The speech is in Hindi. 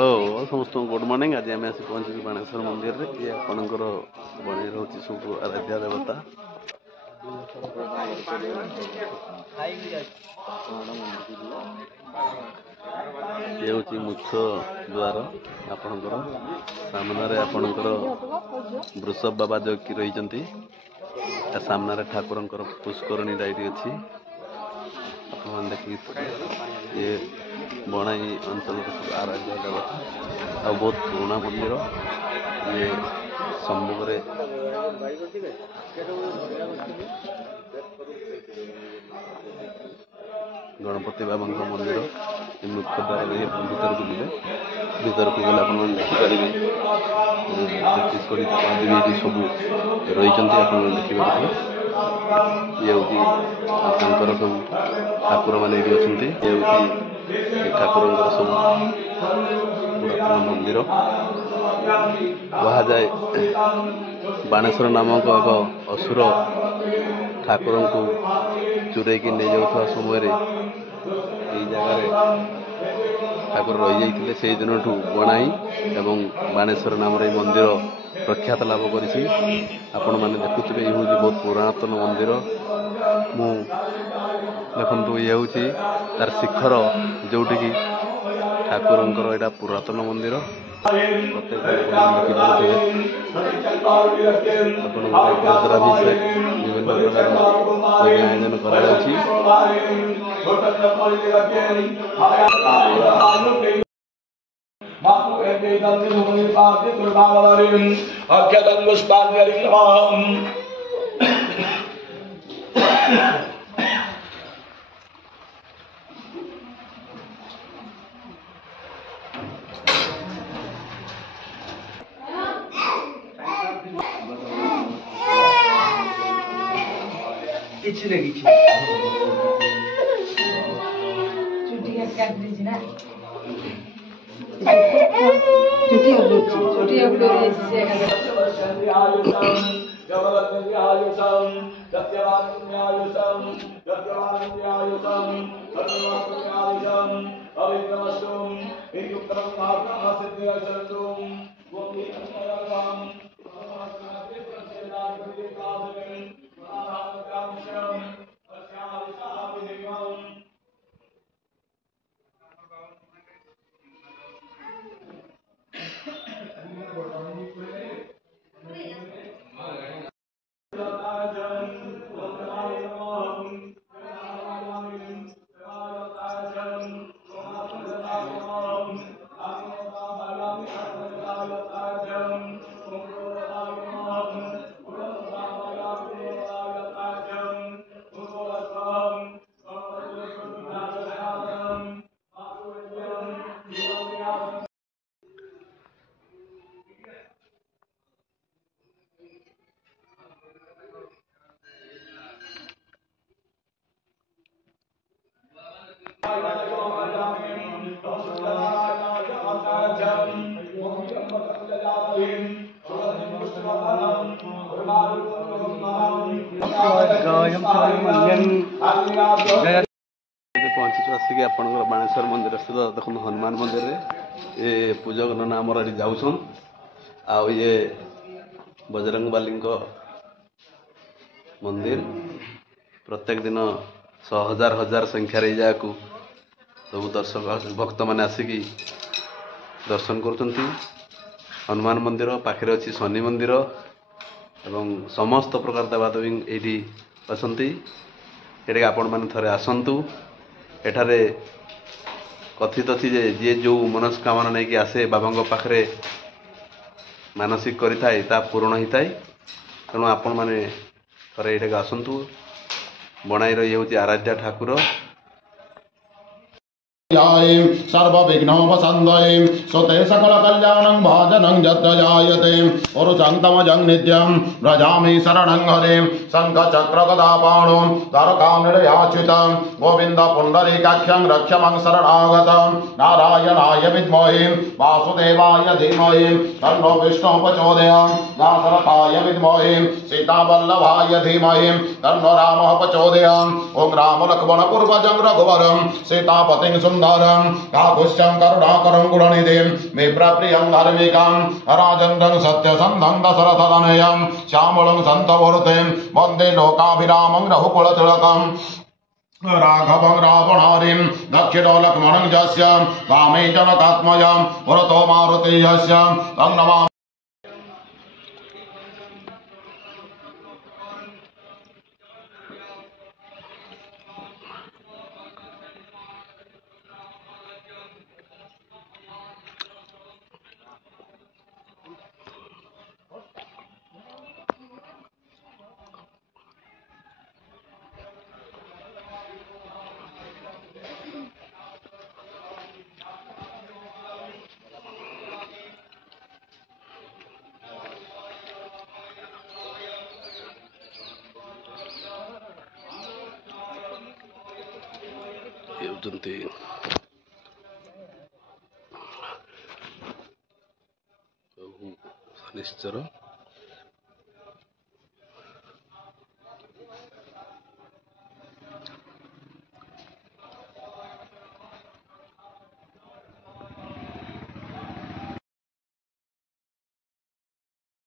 हेलो समस्त गुड मॉर्निंग। आज आम आसी पहुँची बाणेश्वर मंदिर में। ये आपणकर बणी रोचे सब आराध्या देवता। ये हूँ मुख्य द्वार। आपणकर सामने आपणकर वृषभ बाबा जोगी रही सामने ठाकुर पुष्करणी डायरी अच्छी। आप देखिए ये बणाई अंचल आराध्य देवता आ बहुत पुराना मंदिर। ये सम्मुख गणपति बाबा मंदिर मुख्य द्वार भीतर को जी भीतर को गले आप देखिपारे छत्तीसगढ़ी देवी सब रही देखिपारे। ये हूँ सब ठाकुर मैंने ये हूँ ठाकुर सब पुरातन मंदिर कह जाए। बाणेश्वर नामक एक असुर ठाकुर को चुरई की नहीं जाऊा समय जगह ठाकुर रही जाते से दिन बणाई एवं बाणेश्वर नाम मंदिर प्रख्यात लाभ कर आपण मैंने देखुए। ये हूँ बहुत पुरातन मंदिर। मु देखु ये हूँ तार शिखर जोटि की ठाकुर यहाँ पुरातन मंदिर। रुद्राभिषेक विभिन्न प्रकार आयोजन पहुंची आसिक आप बाणेश्वर मंदिर स्थित देखो हनुमान मंदिर रे ये पूजक नाना आमर ये जाऊन आ ये बजरंगबाली मंदिर प्रत्येक दिन 100,000 हजार संख्यार जगह सब दर्शक भक्त मैंने आसिक दर्शन कर। हनुमान मंदिर पाखे अच्छी शनि मंदिर एवं समस्त प्रकार देवादेवी ये अच्छा। आपण मैंने थे आसतु एठारे कथित अच्छी जे जी जो मनस्कामना नहीं कि आसे बाबा पाखे मानसिक करें पूरण होता है। तेणु आपण मैंने थे ये आसतु। बणाई रही हूँ आराध्या ठाकुर सर्वविघ्नोपशान्तये सुते सकल कल्याणं भाजनं यत्र जायते पुरुषं तमजं नित्यं व्रजामि शरणं हरिं शङ्खचक्रगदापाणो द्वारकामृडयाच्युतं गोविन्द पुण्डरीकाख्यं रक्ष्यमं शरणागतं नारायणाय विद्महे वासुदेवाय धीमहि तन्नो विष्णुः प्रचोदयात् दाशरथाय विद्महे सीतावल्लभाय धीमहि तन्नो रामः प्रचोदयात्। ॐ राम लक्ष्मण पूर्वजं रघुवरं सीतापतिं सुन्दरं काकुश्चं करुणाकरं गुणनिधिं विप्रप्रियं धार्मिकं राजन्द्रं सत्यसन्धं दशरथतनयं श्यामलं सन्तमूर्तिं वन्दे लोकाभिरामं रघुकुलतिलकम् राघवं रावणारिं दक्षिणो लक्ष्मणं यस्य वामे जनकात्मजं पुरतो मारुति यस्य तं नमामि ହେଉଛନ୍ତି ନିଶ୍ଚର